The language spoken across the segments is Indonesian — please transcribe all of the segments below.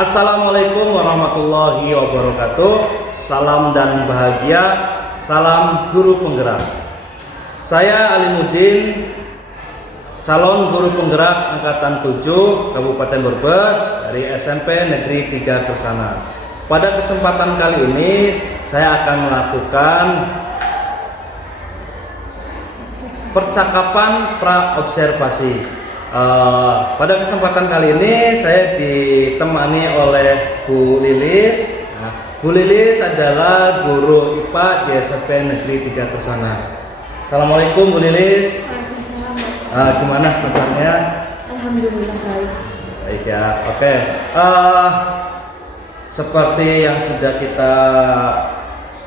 Assalamualaikum warahmatullahi wabarakatuh. Salam dan bahagia. Salam guru penggerak. Saya Alimuddin, calon guru penggerak angkatan 7 Kabupaten Brebes dari SMP Negeri 3 Kersana. Pada kesempatan kali ini saya akan melakukan percakapan pra-observasi. Pada kesempatan kali ini saya ditemani oleh Bu Lilis. Bu Lilis adalah guru IPA di SMP Negeri 3 Kersana. Assalamualaikum Bu Lilis. Gimana kabarnya? Alhamdulillah baik. Baik ya. Oke. Seperti yang sudah kita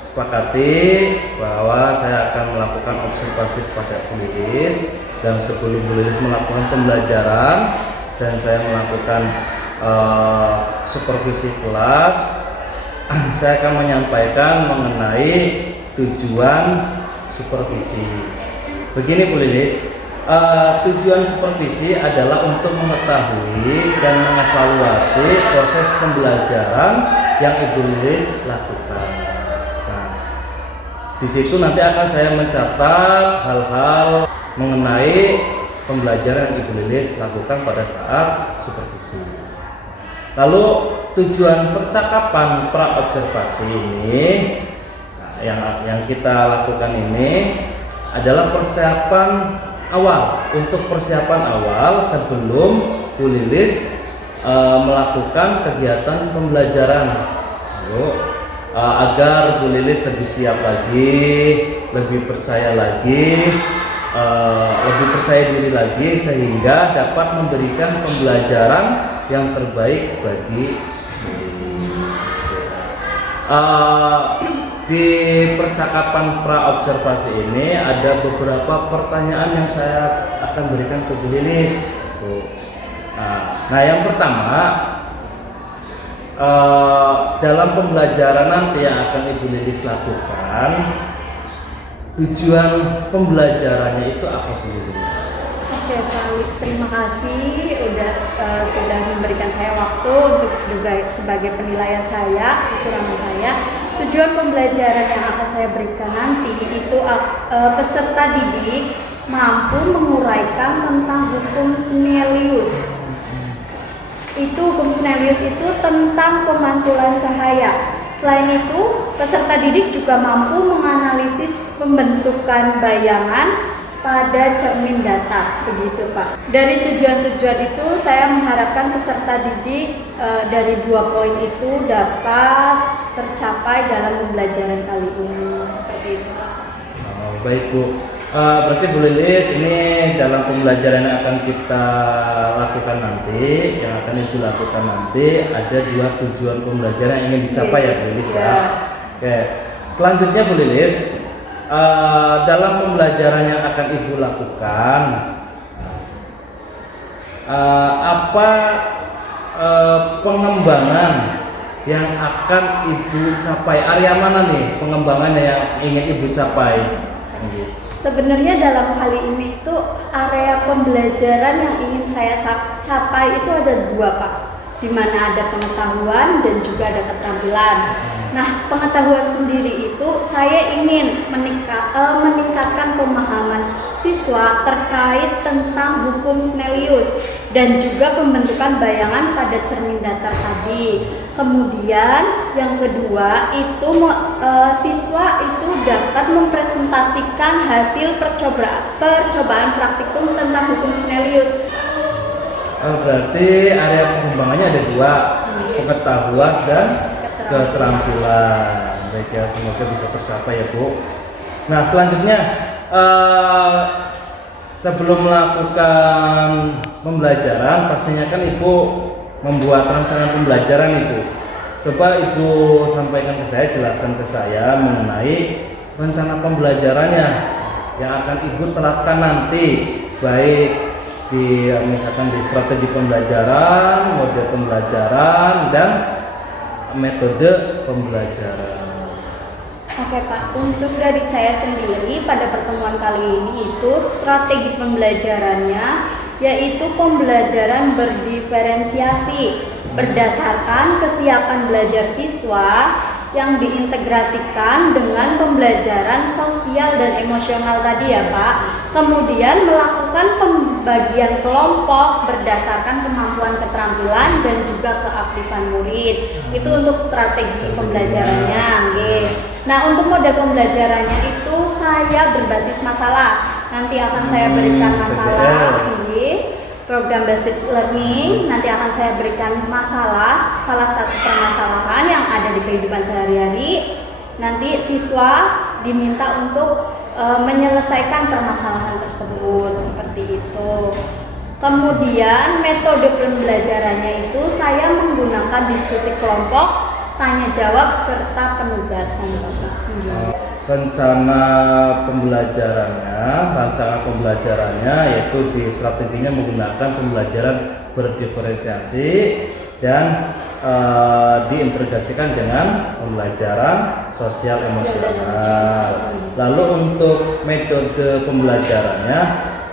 sepakati bahwa saya akan melakukan observasi kepada Bu Lilis. Dan sebelum Bu Lilis melakukan pembelajaran dan saya melakukan supervisi kelas, saya akan menyampaikan mengenai tujuan supervisi. Begini Bu Lilis, tujuan supervisi adalah untuk mengetahui dan mengevaluasi proses pembelajaran yang Ibu Lilis lakukan. Nah, di situ nanti akan saya mencatat hal-hal mengenai pembelajaran yang Ibu Lilis lakukan pada saat supervisi. Lalu tujuan percakapan pra-observasi ini, yang kita lakukan ini adalah persiapan awal, untuk persiapan awal sebelum Bu Lilis melakukan kegiatan pembelajaran. Agar Bu Lilis lebih siap lagi, lebih percaya lagi, lebih percaya diri lagi, sehingga dapat memberikan pembelajaran yang terbaik bagi diri. Di percakapan pra-observasi ini ada beberapa pertanyaan yang saya akan berikan ke Bu Lilis. Nah, yang pertama, dalam pembelajaran nanti yang akan Ibu Lilis lakukan, tujuan pembelajarannya itu apa Bu Lilis? Oke Pak, terima kasih sudah memberikan saya waktu untuk juga sebagai penilaian saya, ukuran saya. Tujuan pembelajaran yang akan saya berikan nanti itu peserta didik mampu menguraikan tentang hukum Snellius. Hukum Snellius itu tentang pemantulan cahaya. Selain itu, peserta didik juga mampu menganalisis pembentukan bayangan pada cermin data, begitu Pak. Dari tujuan-tujuan itu, saya mengharapkan peserta didik dari 2 poin itu dapat tercapai dalam pembelajaran kali ini, seperti itu. Baik Bu. Berarti Bu Lilis, ini dalam pembelajaran yang akan kita lakukan nanti, yang akan Ibu lakukan nanti, ada 2 tujuan pembelajaran yang ingin dicapai ya Bu Lilis ya. Oke. Selanjutnya Bu Lilis, dalam pembelajaran yang akan Ibu lakukan, apa pengembangan yang akan Ibu capai? Area mana nih pengembangannya yang ingin Ibu capai? Sebenarnya dalam kali ini itu area pembelajaran yang ingin saya capai itu ada 2 Pak, di mana ada pengetahuan dan juga ada keterampilan. Nah, pengetahuan sendiri itu saya ingin meningkatkan pemahaman siswa terkait tentang hukum Snellius dan juga pembentukan bayangan pada cermin datar tadi. Kemudian yang kedua itu siswa itu dapat mempresentasikan hasil percobaan praktikum tentang hukum Snellius. Berarti area pengembangannya ada 2, pengetahuan dan keterampilan. Baik ya, semoga bisa tercapai ya Bu. Nah, selanjutnya sebelum melakukan pembelajaran, pastinya kan Ibu membuat rancangan pembelajaran itu. Coba Ibu sampaikan ke saya, jelaskan ke saya mengenai rencana pembelajarannya yang akan Ibu terapkan nanti, baik misalkan di strategi pembelajaran, mode pembelajaran, dan metode pembelajaran. Oke Pak, untuk dari saya sendiri pada pertemuan kali ini itu strategi pembelajarannya yaitu pembelajaran berdiferensiasi. berdasarkan kesiapan belajar siswa yang diintegrasikan dengan pembelajaran sosial dan emosional tadi ya Pak. Kemudian melakukan pembagian kelompok berdasarkan kemampuan keterampilan dan juga keaktifan murid. Itu untuk strategi pembelajarannya. Nggih. Nah, untuk model pembelajarannya itu saya berbasis masalah. Nanti akan saya berikan masalah. Nggih. Program Basic Learning, nanti akan saya berikan masalah, salah satu permasalahan yang ada di kehidupan sehari-hari. Nanti siswa diminta untuk menyelesaikan permasalahan tersebut, seperti itu. Kemudian metode pembelajarannya itu saya menggunakan diskusi kelompok, tanya jawab, serta penugasan. Rancangan pembelajarannya yaitu di strateginya menggunakan pembelajaran berdiferensiasi dan diintegrasikan dengan pembelajaran sosial emosional. Lalu untuk metode pembelajarannya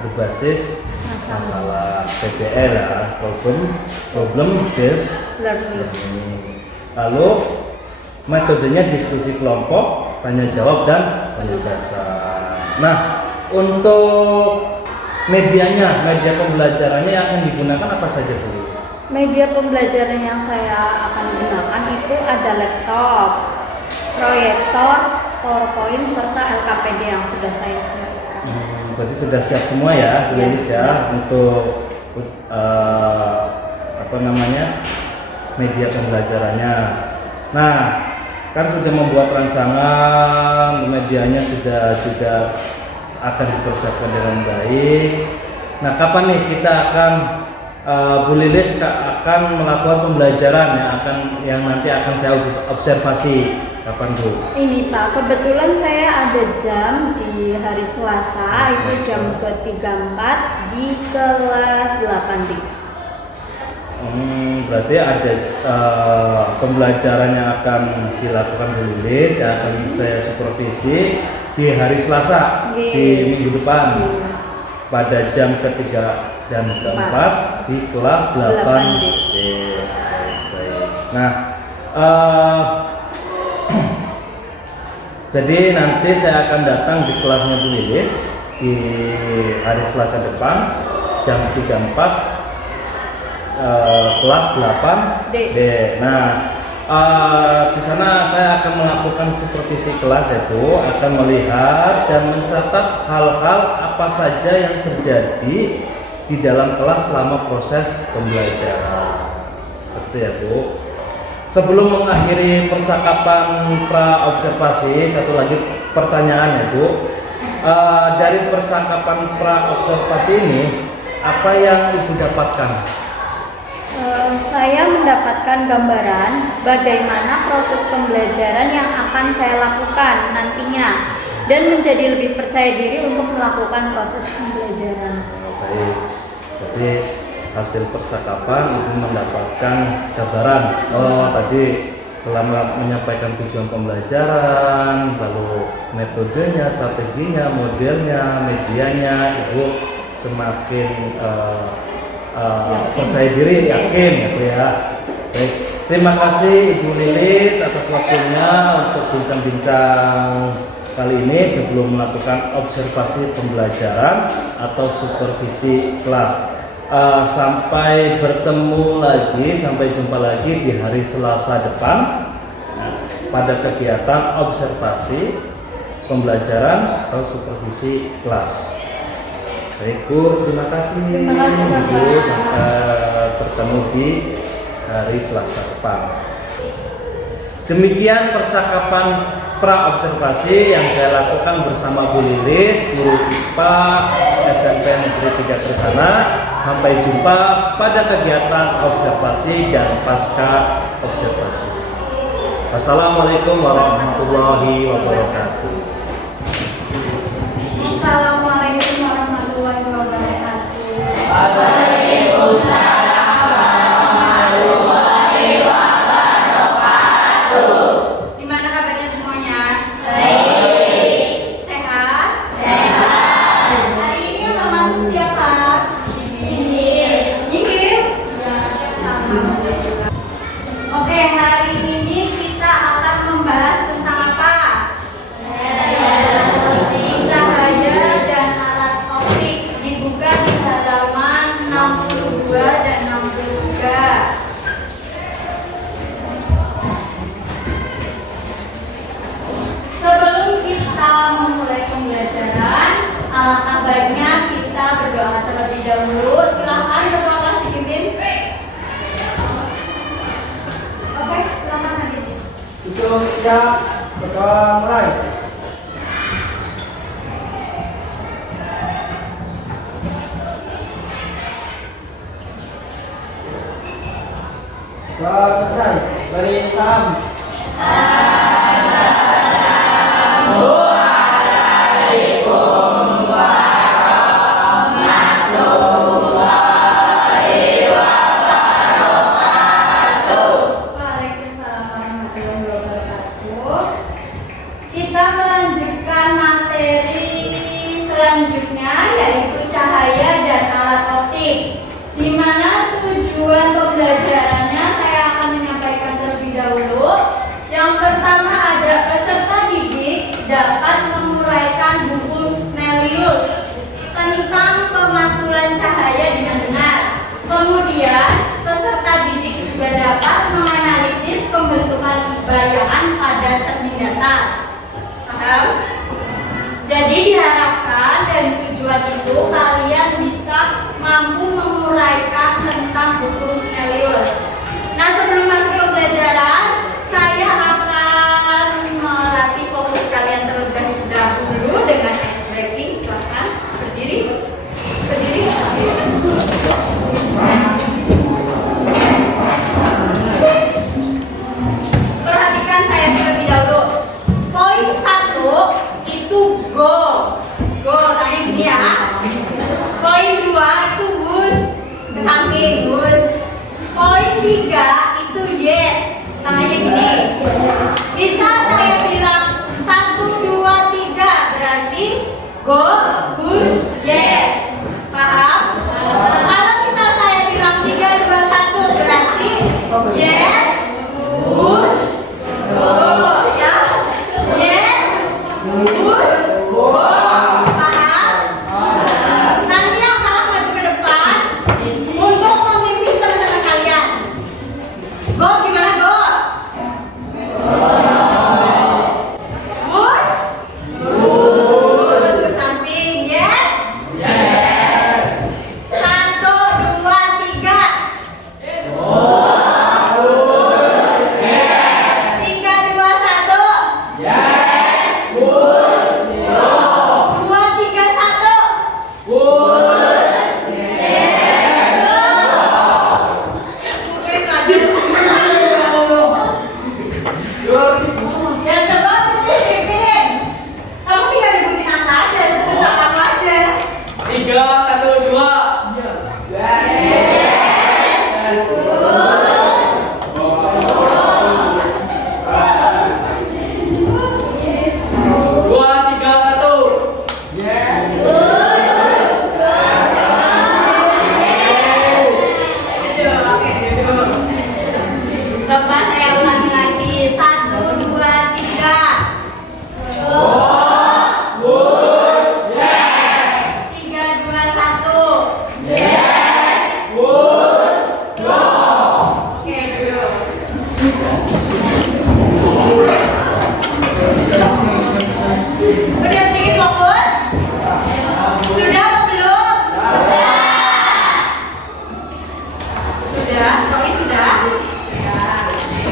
berbasis masalah PBL ya, problem based learning. Lalu metodenya diskusi kelompok, tanya jawab dan penugasan. Nah, untuk media pembelajarannya yang akan digunakan apa saja Bu? Media pembelajaran yang saya akan gunakan itu ada laptop, proyektor, PowerPoint, serta LKPD yang sudah saya siapkan. Berarti sudah siap semua ya, Lilis ya, untuk media pembelajarannya. Nah, kan sudah membuat rancangan, medianya sudah akan dipersiapkan dengan baik. Nah, kapan nih kita akan Bu Lilis akan melakukan pembelajaran yang nanti akan saya observasi? Kapan Bu? Ini Pak, kebetulan saya ada jam di hari Selasa, itu jam ke-34 di kelas 8D. Berarti ada pembelajaran yang akan dilakukan Bu Lilis, yang akan saya supervisi di hari Selasa di minggu depan pada jam ke-3 dan ke-4 di kelas 8D. Baik. Nah, jadi nanti saya akan datang di kelasnya Bu Lilis di hari Selasa depan jam 3.4 kelas 8D. Nah, di sana saya akan melakukan supervisi kelas, itu akan melihat dan mencatat hal-hal apa saja yang terjadi di dalam kelas selama proses pembelajaran. Betul ya Bu. Sebelum mengakhiri percakapan pra observasi, satu lagi pertanyaan ya Bu. Dari percakapan pra observasi ini, apa yang Ibu dapatkan? Saya mendapatkan gambaran bagaimana proses pembelajaran yang akan saya lakukan nantinya dan menjadi lebih percaya diri untuk melakukan proses pembelajaran. Baik, jadi hasil percakapan Ibu mendapatkan gambaran. Tadi telah menyampaikan tujuan pembelajaran, lalu metodenya, strateginya, modelnya, medianya, Ibu semakin percaya diri, yakin gitu ya. Baik, terima kasih Ibu Lilis atas waktunya untuk bincang-bincang kali ini sebelum melakukan observasi pembelajaran atau supervisi kelas. Sampai bertemu lagi, sampai jumpa lagi di hari Selasa depan pada kegiatan observasi pembelajaran atau supervisi kelas. Baik Bu, terima kasih. Terima kasih Bapak. Ibu, sampai bertemu di hari Selasa depan. Demikian percakapan pra observasi yang saya lakukan bersama Bu Lilis, guru IPA SMP Negeri 3 Trisana. Sampai jumpa pada kegiatan observasi dan pasca observasi. Wassalamualaikum warahmatullahi wabarakatuh. Assalamualaikum warahmatullahi wabarakatuh. Waalaikumsalam warahmatullahi wabarakatuh. Gimana kabarnya semuanya? Baik. Sehat? Sehat. Hari ini udah masuk siapa? Nyinggir. Nyinggir? Alhamdulillah. siap, berdoa mulai. Doa selesai. Beri salam. Waalaikumsalam warahmatullahi wabarakatuh. Kita melanjutkan materi selanjutnya yaitu cahaya dan alat optik. Di mana tujuan pembelajarannya saya akan menyampaikan terlebih dahulu. Yang pertama ada peserta didik dapat menguraikan hukum Snellius tentang pemantulan cahaya dengan benar. Kemudian peserta didik juga dapat menganalisis pembentukan bayangan pada cermin datar. Paham? Jadi diharapkan dari tujuan itu kalian bisa mampu menguraikan tentang hukum Snellius. Nah, sebelum masuk ke pembelajaran, saya akan melatih fokus kalian terlebih dahulu dengan ice breaking. Silakan berdiri. Berdiri. Perhatikan saya terlebih dahulu. Poin 1 itu go. Go, tanya gini ya. Poin 2 itu would, ke samping, would. Poin 3 itu yes, tangannya gini. Bisa saya bilang 1, 2, 3 berarti go, would, yes. Paham? Kalau misal saya bilang 3, 2, 1 berarti yes, would, go. Ya, yes, would, go. Paham? Nanti yang salah maju ke depan untuk memimpin teman-teman kalian. Go, gimana go? Would? Would. Ke samping, yes? Yes. 1, 2, 3. 3, 2, 1. Yes. 2, 3, 1. Tulis maju. Yang kedua tulis pimpin. Kamu tinggal nyebutin angka aja, sebentar apa aja. 3, 1, 2. Dua, tiga, satu. Oke, coba saya ulangi lagi. 1, 2, 3. 3, 2, 1. Oke, dulu. Udah sedikit fokus? Sudah atau belum? Sudah. Oke, sudah? Sudah.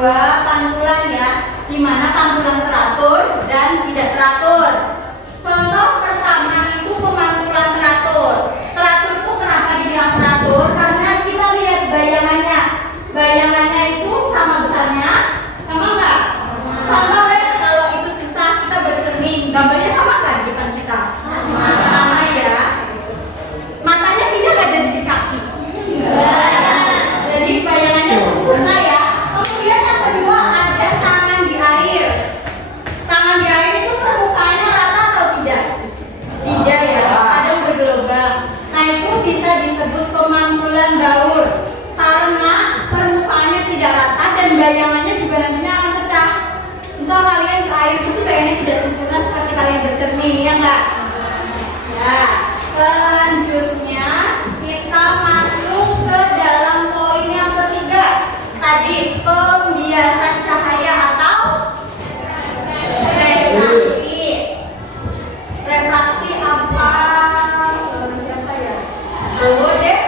dua pantulan ya, di mana pantulan teratur dan tidak teratur. Contoh pertama itu pemantulan teratur. Teratur itu kenapa dibilang teratur? Karena kita lihat bayangannya. Bayangannya itu sama besarnya, sama enggak? Contoh ya, kalau itu susah kita bercermin, gambarnya sama kan di depan kita? Sama ya. Matanya pindah nggak jadi di kaki? Jadi bayangannya sempurna ya. Kemudian yang kedua ada tangan di air. Tangan di air itu permukaannya rata atau tidak? Tidak ya, ada bergelombang. Nah itu bisa disebut pemantulan baur karena permukaannya tidak rata dan bayangannya juga nantinya akan pecah. Misal kalian ke air itu bayangannya tidak sempurna seperti kalian bercermin, ya enggak? Ya, selanjutnya kita masuk ke dalam poin yang ketiga. Tadi pembiasan cahaya atau refraksi. Refraksi apa? Siapa ya? Bobo deh.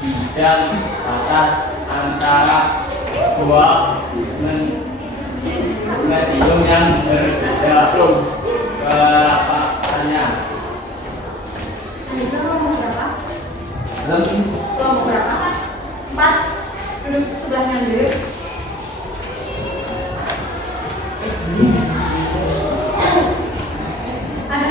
Bidang batas antara dua medium yang berbeda kepakarannya. Kelompok berapa? 4. Duduk sebelahnya dulu. Ada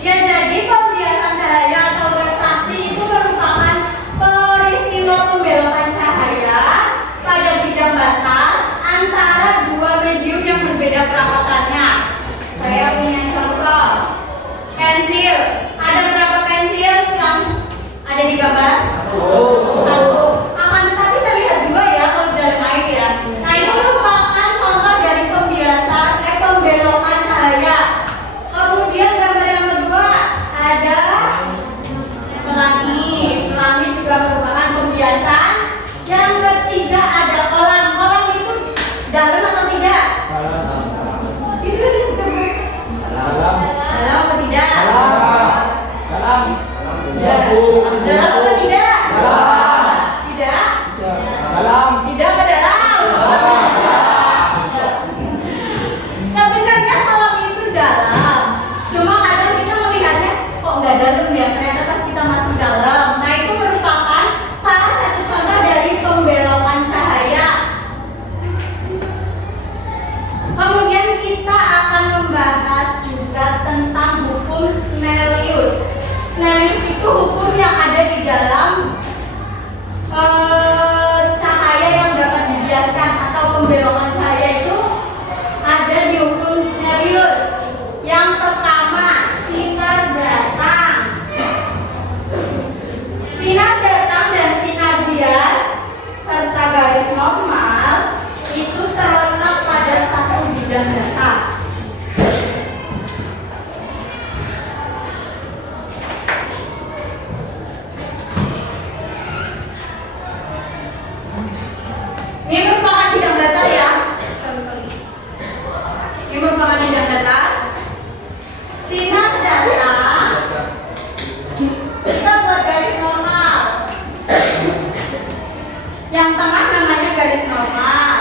ya, jadi pembiasan cahaya atau refraksi itu merupakan peristiwa pembelokan cahaya pada bidang batas antara dua medium yang berbeda perapatannya. Saya punya contoh. Pensil. Ada berapa pensil yang ada di gambar? Satu. Akan tetapi terlihat dua ya kalau dalam air ya. Nah itu merupakan contoh dari pembelokan cahaya. Kemudian gambar yang kedua ada pelangi. Pelangi juga merupakan pembiasan. Yang ketiga ada kolam. Kolam itu dalam atau tidak? Itu dalam apa tidak? Dalam. Ya. Dalam apa tidak? Tidak? Dalam. Tidak apa dalam? Sebenarnya kolam itu dalam. Cuma kadang kita melihatnya kok nggak dalam ya, ternyata pas kita masuk dalam. Nah itu merupakan salah satu contoh dari pembelokan cahaya. Kemudian kita akan membahas juga tentang hukum Snellius. Snellius itu hukum yang ada di dalam cahaya yang dapat dibiaskan atau pembelokan cahaya itu ada di hukum Snellius. Yang pertama, sinar datang. Sinar datang dan sinar bias serta garis normal itu terletak pada satu bidang data. Ini merupakan bidang datar ya. Ini merupakan bidang datar. Sinar datang. Kita buat garis normal. Yang tengah namanya garis normal.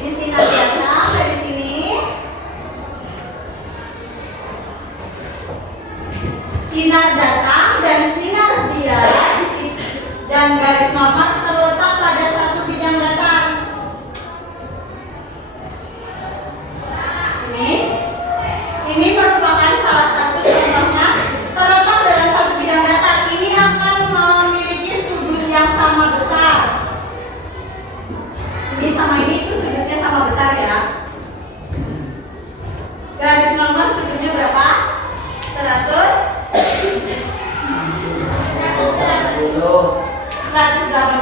Ini sinar datang dari sini. Sinar datang dan sinar bias dan garis normal terletak pada satu bidang datar. Ini merupakan salah satu contohnya terletak dalam satu bidang datar. Ini akan memiliki sudut yang sama besar. Ini sama ini itu sudutnya sama besar ya. Garis normal sudutnya berapa? 100. 180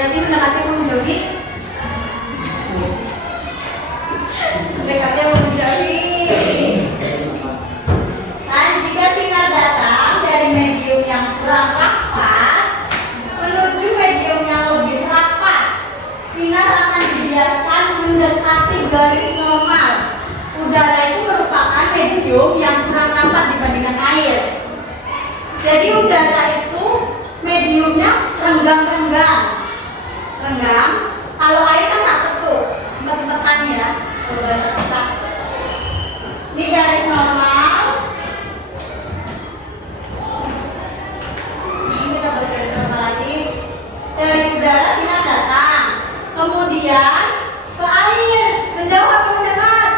Berarti mendekati menjauhi. Mendekati menjauhi. Dan jika sinar datang dari medium yang kurang rapat menuju medium yang lebih rapat, sinar akan dibiaskan mendekati garis normal. Udara itu merupakan medium yang kurang rapat dibandingkan air. Jadi udara itu mediumnya renggang-renggang. Renggang. Kalau air kan rapat tuh, empet-empetan ya. Kalau bahasa kita. Ini garis normal. Ini kita buat garis normal lagi. Dari udara sinar datang. Kemudian ke air. Menjauh apa mendekat?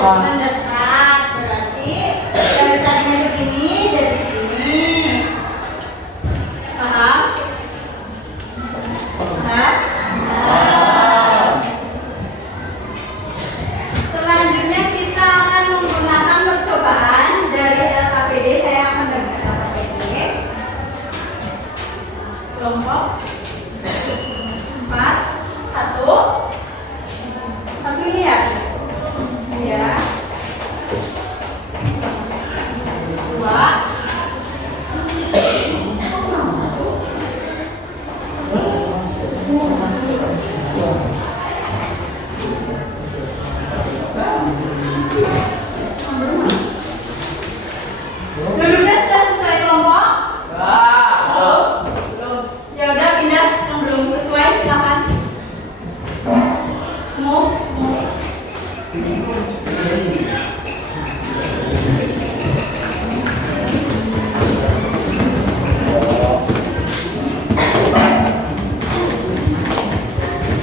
Mendekat. Berarti dari tadinya begini jadi segini. Paham? Paham? Selanjutnya kita akan menggunakan percobaan dari LKPD. Saya akan menggunakan LKPD. Kelompok 4, 1 ini ya? Iya. 2. Duduknya sudah sesuai kelompok? Belum. Ya udah pindah yang belum sesuai silakan. Move.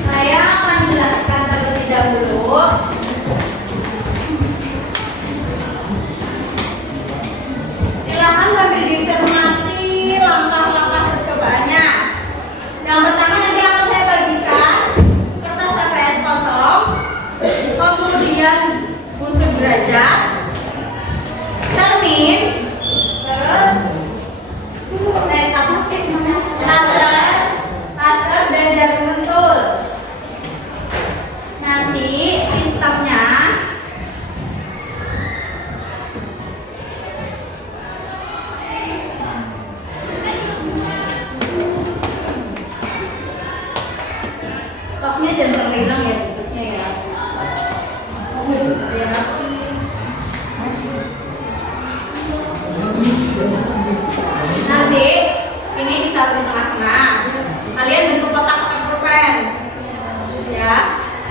Saya akan jelaskan terlebih dahulu. Silakan sambil dicermati langkah-langkah percobaannya. Yang pertama nanti akan saya bagikan kertas TPS kosong, kemudian busur derajat, cermin, terus laser dan jarum pentul. Nanti sistemnya stoknya jangan sampai hilang ya bungkusnya ya. Biar rapi. Nanti ini ditaruh di tengah-tengah. Kalian bentuk kotak pakai pulpen. Ya.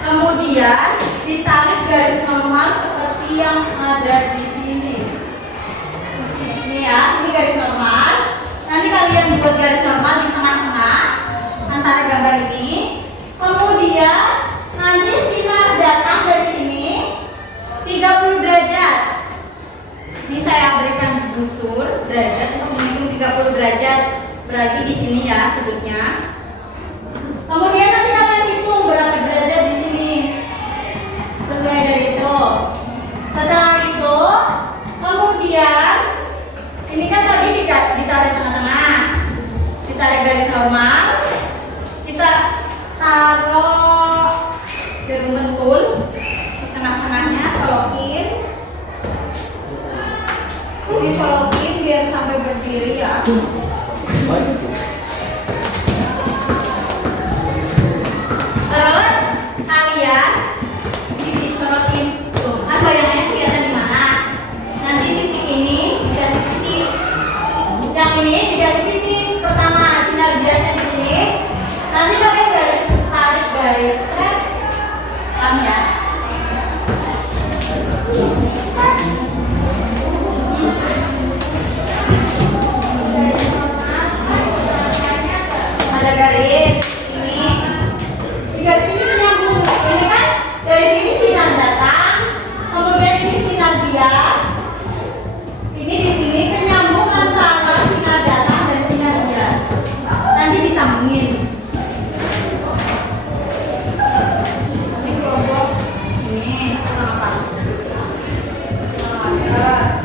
Kemudian ditarik garis normal seperti yang ada di sini. Ini ya, ini garis normal. Nanti kalian buat garis normal di tengah-tengah antara gambar ini. Kemudian nanti sinar datang dari sini 30 derajat. Ini saya berikan busur derajat untuk menghitung 30 derajat. Berarti di sini ya sudutnya. Kemudian nanti kalian hitung berapa derajat di sini. Sesuai dari itu. Setelah itu, kemudian ini kan tadi ditarik tengah-tengah. Ditarik garis normal. Kita taruh jarum pentul di tengah-tengahnya, colokin. Dicolokin biar sampai berdiri ya. Terus kalian ini dicolokin tuh, kan bayangannya kelihatan di mana? Nanti titik ini dikasih titik, yang ini dikasih titik. Pertama sinar biasa di sini. Nanti kalian tarik garis set, paham ya? Ada garis ini. Di garis ini menyambung. Ini kan dari sini sinar datang, kemudian ini sinar bias. Ini di sini penyambung antara sinar datang dan sinar bias. Nanti disambungin. Ini kelompok ini apa? Laser.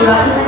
Sinar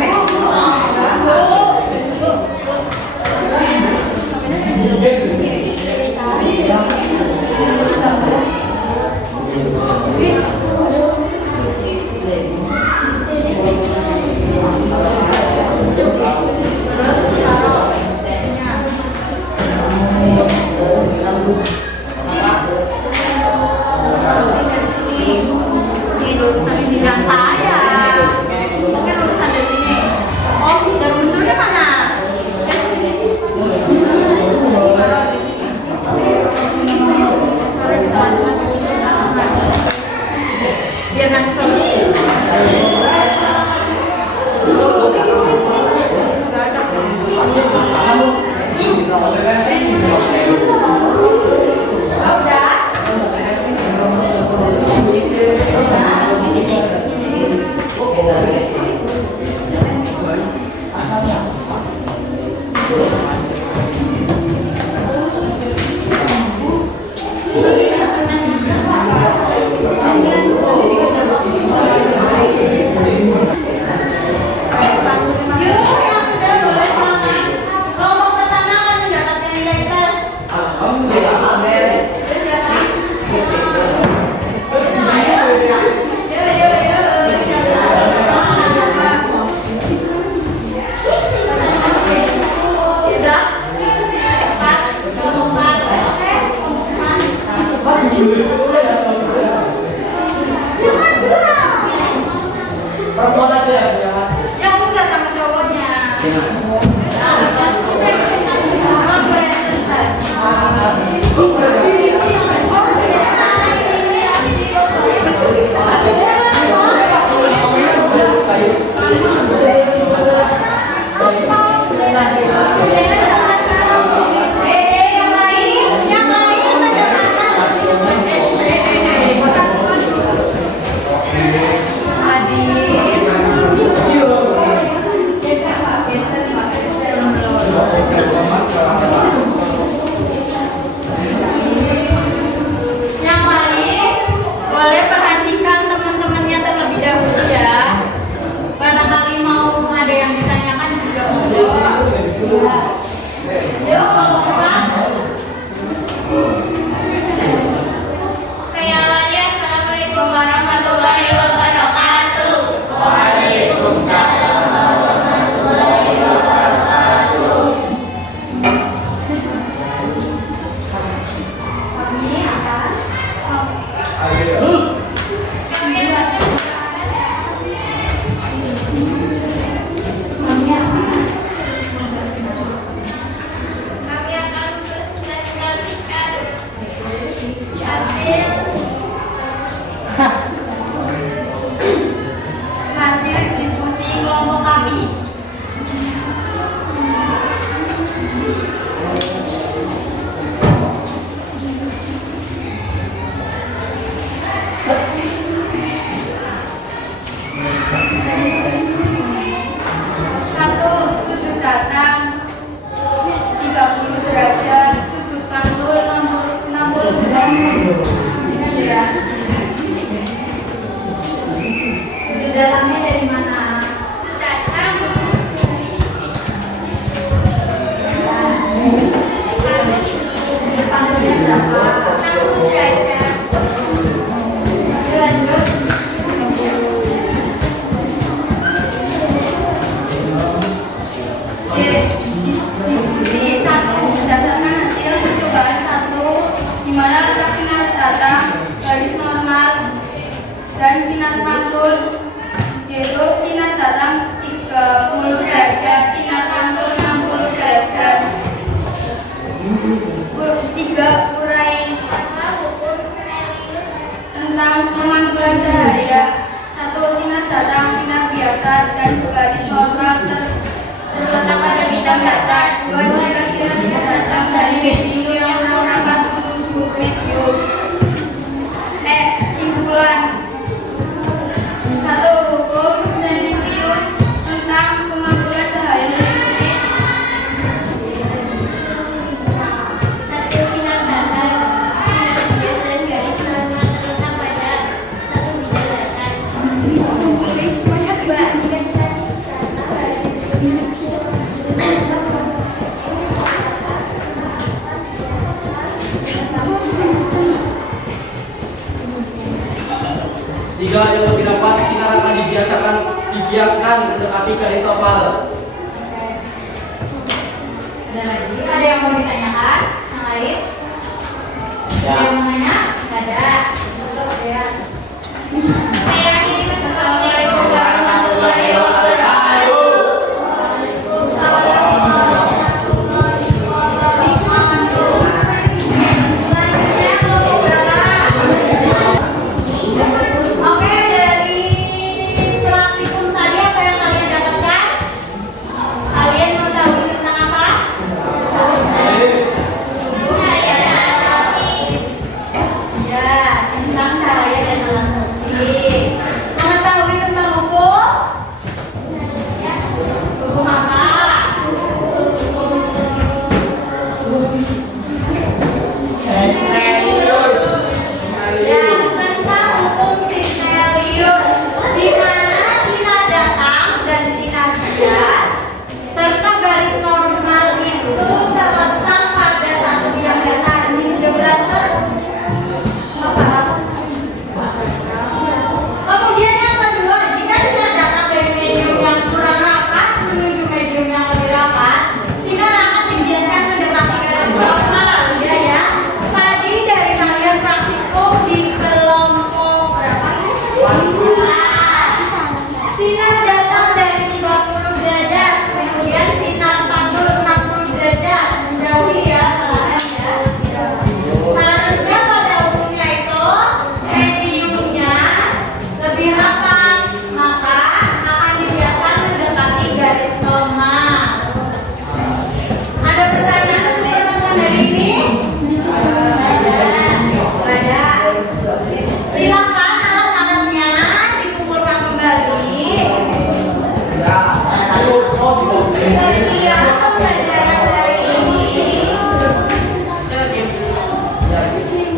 bias dan garis normal terletak pada satu bidang dibiaskan mendekati garis topal. Ada lagi? Ada yang mau ditanyakan? Yang lain? Ada yang mau nanya? Nggak ada. Tutup ya. Saya akhiri. Assalamualaikum warahmatullahi wabarakatuh. Waalaikumsalam warahmatullahi wabarakatuh. Selanjutnya kelompok berapa? Oke, dari praktikum tadi apa yang kalian dapatkan? Kalian mengetahui tentang apa? Ya, tentang cahaya dan alam musik. Mengetahui tentang hukum? Hukum apa? Ya, tentang hukum Sintelius, di mana sinar datang dan sinar bias serta garis normal itu terletak pada satu yang datar di jeblasan. Kemudian yang kedua, jika sinar datang dari medium yang kurang rapat menuju medium yang lebih rapat, sinar akan dibiaskan mendekati garis normal. Ya. Tadi dari kalian praktikum di kelompok berapa ini tadi? Sinar datang dari 30 derajat, kemudian sinar pantul 60 derajat, menjauhi ya, salah ya. Harusnya pada umumnya itu mediumnya lebih rapat, maka akan dibiasakan mendekati garis normal. Ada pertanyaan untuk pertemuan hari ini? Ada. Silakan alat-alatnya dikumpulkan kembali. Sekian pembelajaran hari ini.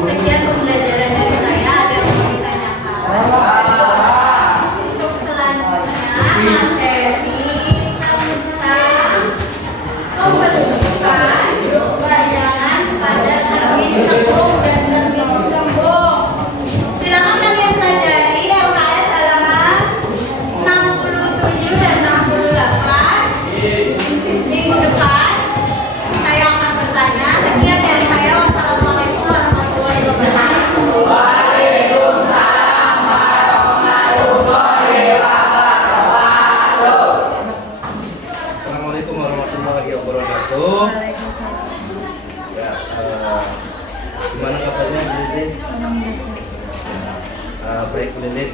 Sekian pembelajaran dari saya. Ada yang mau ditanyakan? Untuk selanjutnya materi kita membentukkan bayangan pada cermin cekung dan cermin gembok. Silakan kalian pelajari LKS halaman 67 dan 68. Minggu depan saya akan bertanya. Sekian dari saya. Wassalamualaikum warahmatullahi wabarakatuh. Assalamualaikum warahmatullahi wabarakatuh. Ya, gimana kabarnya Bu Lilis? Baik Bu Lilis,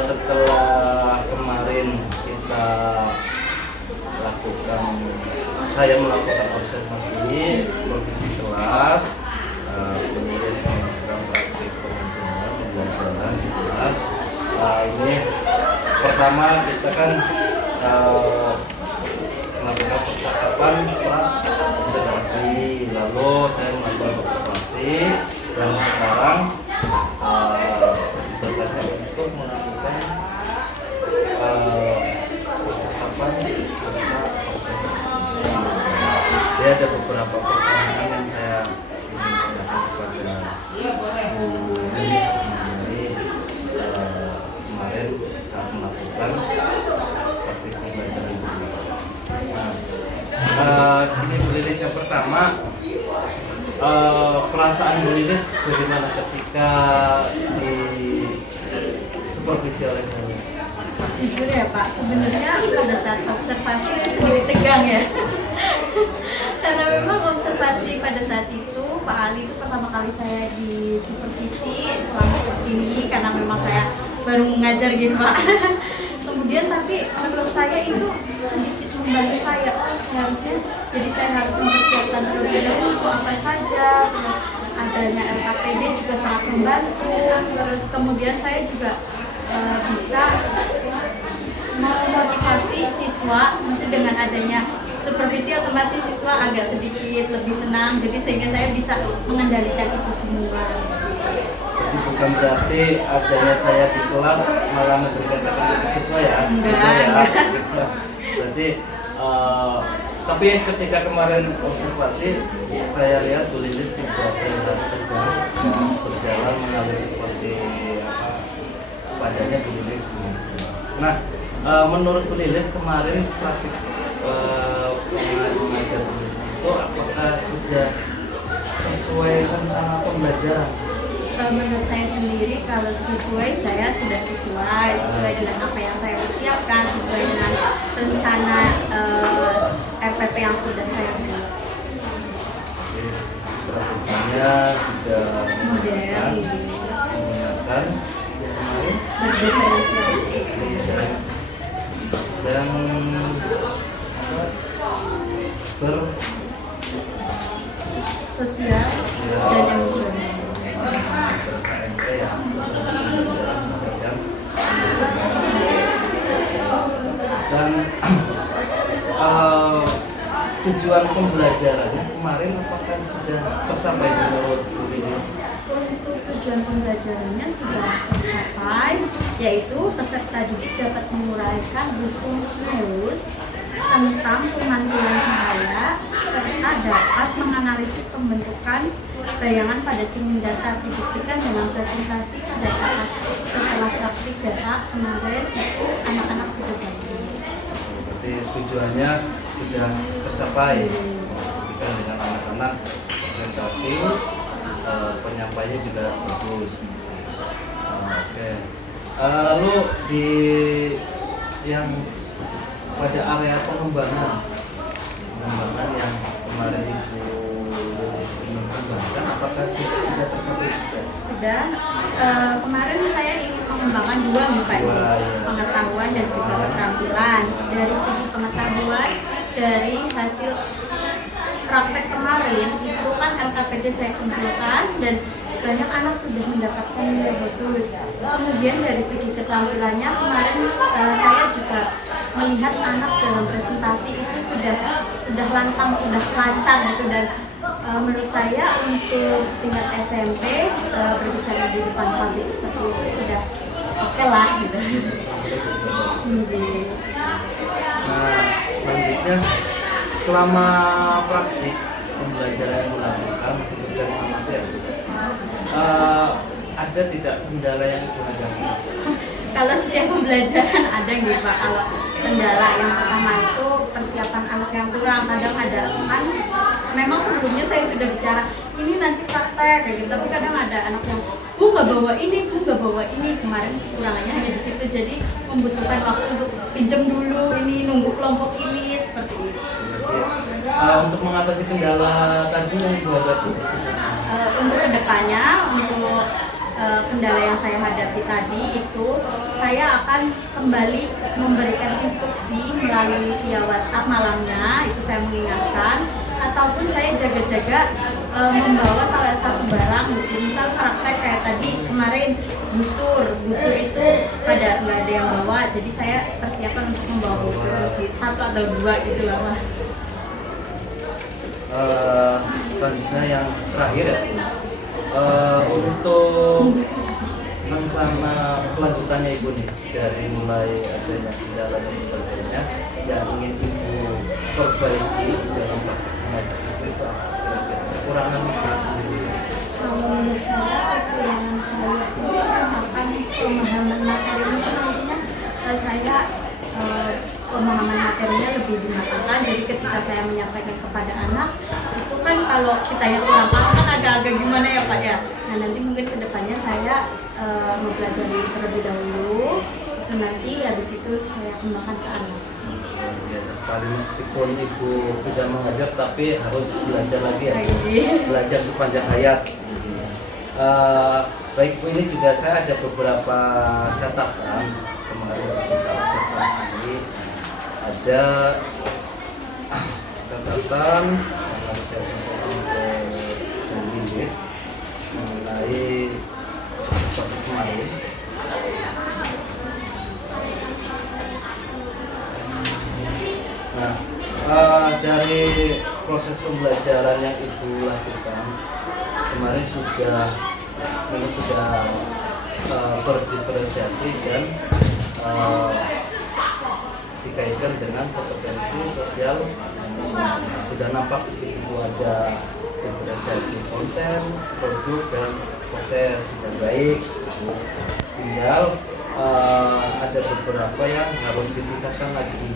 setelah kemarin kita saya melakukan observasi kondisi kelas, Bu Lilis melakukan praktik pembelajaran di kelas. Ini pertama kita kan melakukan percakapan observasi, lalu saya melakukan observasi dan sekarang berdasarkan itu melakukan percakapan pasca observasi. Jadi ada beberapa pertanyaan yang saya ingin tanyakan kepada Bu Lilis mengenai kemarin saat melakukan praktik pembelajaran di kelas. Ini Bu Lilis yang pertama, perasaan Bu Lilis bagaimana ketika di supervisi oleh kalian? Jujur ya Pak, sebenarnya pada saat observasi itu sedikit tegang ya. Karena memang observasi pada saat itu Pak Ali itu pertama kali saya di supervisi selama seperti ini, karena memang saya baru mengajar gitu Pak. Kemudian tapi menurut saya itu sedikit membantu saya. Seharusnya jadi saya harus mempersiapkan terlebih dahulu apa saja. Adanya LKPD juga sangat membantu. Terus kemudian saya juga bisa memotivasi siswa, maksud dengan adanya supervisi otomatis siswa agak sedikit lebih tenang, jadi sehingga saya bisa mengendalikan itu semua. Jadi bukan berarti adanya saya di kelas malah memberikan tekanan ke siswa ya? Enggak. Berarti tapi ketika kemarin observasi saya lihat Bu Lilis tidak terlihat tegang, berjalan mengalir seperti apa padanya Bu Lilis. Nah, menurut Bu Lilis kemarin praktik mengajar Bu Lilis itu apakah sudah sesuai rencana pembelajaran? Menurut saya sendiri kalau sesuai saya sudah sesuai dengan apa yang saya persiapkan, sesuai dengan rencana RPP yang sudah saya buat. Oke, strateginya sudah menggunakan yang lain Berdiferensiasi. dan apa, Sosial dan emosional. KSP ya, dan tujuan pembelajarannya kemarin apakah sudah tercapai menurut Bu Lilis? Untuk tujuan pembelajarannya sudah tercapai, yaitu peserta didik dapat menguraikan buku stimulus tentang pemantulan cahaya serta dapat menganalisis pembentukan bayangan pada cermin data. Dibuktikan dengan presentasi pada saat setelah praktik data kemarin itu anak-anak sudah bagus. Berarti tujuannya sudah tercapai, buktikan dengan anak-anak presentasi, penyampaiannya juga bagus. Oke. Lalu di yang pada area pengembangan yang kemarin Ibu Lilis ingin kembangkan, apakah sudah tercapai juga? Sudah, kemarin saya ingin mengembangkan dua nih Pak, Dua, ya. pengetahuan dan juga keterampilan. Dari segi pengetahuan, dari hasil praktek kemarin itu kan LKPD saya kumpulkan dan banyak anak sudah mendapatkan nilai bagus. Kemudian dari segi keterampilannya kemarin saya juga melihat anak dalam presentasi itu sudah lantang, sudah lancar gitu, dan menurut saya untuk tingkat SMP berbicara di depan publik seperti itu sudah oke lah gitu. Nah, selanjutnya selama praktik pembelajaran yang dilakukan masih berjalan amatir, ada tidak kendala yang dihadapi? Kalau setiap pembelajaran ada gitu Pak. Kalau kendala yang pertama itu persiapan anak yang kurang, kadang ada kan memang sebelumnya saya sudah bicara ini nanti praktek kayak gitu, tapi kadang ada anak yang nggak bawa ini, kemarin kekurangannya hanya di situ, jadi membutuhkan waktu untuk pinjam dulu ini, nunggu kelompok ini, seperti itu. Untuk mengatasi kendala tadi yang dihadapi, Untuk kedepannya, untuk kendala yang saya hadapi tadi itu, saya akan kembali memberikan instruksi melalui via WhatsApp malamnya, itu saya mengingatkan, ataupun saya jaga-jaga membawa salah satu barang, misal praktek kayak tadi kemarin busur itu pada nggak ada yang bawa, jadi saya persiapan untuk membawa busur satu atau dua gitu lah Pak. selanjutnya yang terakhir ya, untuk rencana kelanjutannya Ibu nih, dari mulai adanya kendala dan sebagainya yang ingin Ibu perbaiki dalam praktek mengajar itu apa? Kekurangan Ibu sendiri? Kalau menurut saya kekurangan saya itu akan pemahaman materinya, nantinya saya pemahaman materinya lebih dimatangkan. Jadi ketika saya menyampaikan kepada anak itu kan kalau kita yang kurang paham kan agak-agak gimana ya Pak ya. Nah nanti mungkin kedepannya saya mempelajari terlebih dahulu, itu nanti habis itu saya kembangkan ke anak. Ya, sekali meskipun Ibu sudah mengajar tapi harus belajar lagi ya, belajar sepanjang hayat. Baik Bu, ini juga saya ada beberapa catatan kemarin kita observasi. Ada catatan yang harus saya sampaikan ke Bu Lilis mengenai proses kemarin. Nah, dari proses pembelajaran yang Ibu lakukan kemarin sudah berdiferensiasi dan dikaitkan dengan kompetensi sosial emosional. Sudah nampak di situ ada diferensiasi konten, produk, dan proses yang baik. Tinggal ada beberapa yang harus ditingkatkan lagi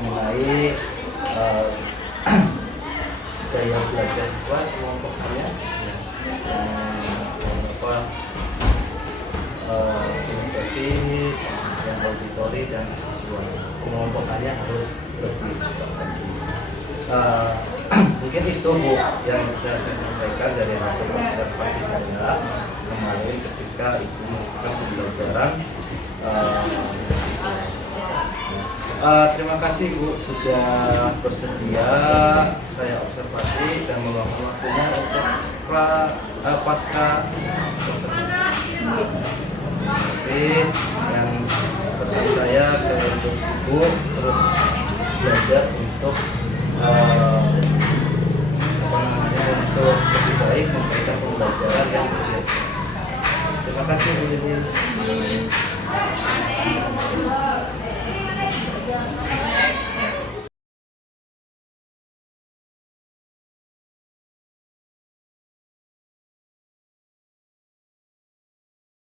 mengenai gaya belajar siswa kelompok harian ya. Beberapa inisiatif yang auditori dan visual kelompok harian harus lebih lagi. Mungkin itu Bu yang bisa saya sampaikan dari hasil observasi saya kemarin ketika Ibu melakukan pembelajaran. Terima kasih Bu sudah bersedia saya observasi dan meluangkan waktunya untuk pasca tersebut. Terima kasih. Dan pesan saya ke Ibu terus belajar untuk untuk lebih baik memberikan pembelajaran yang berbeda. Terima kasih Bu Lilis.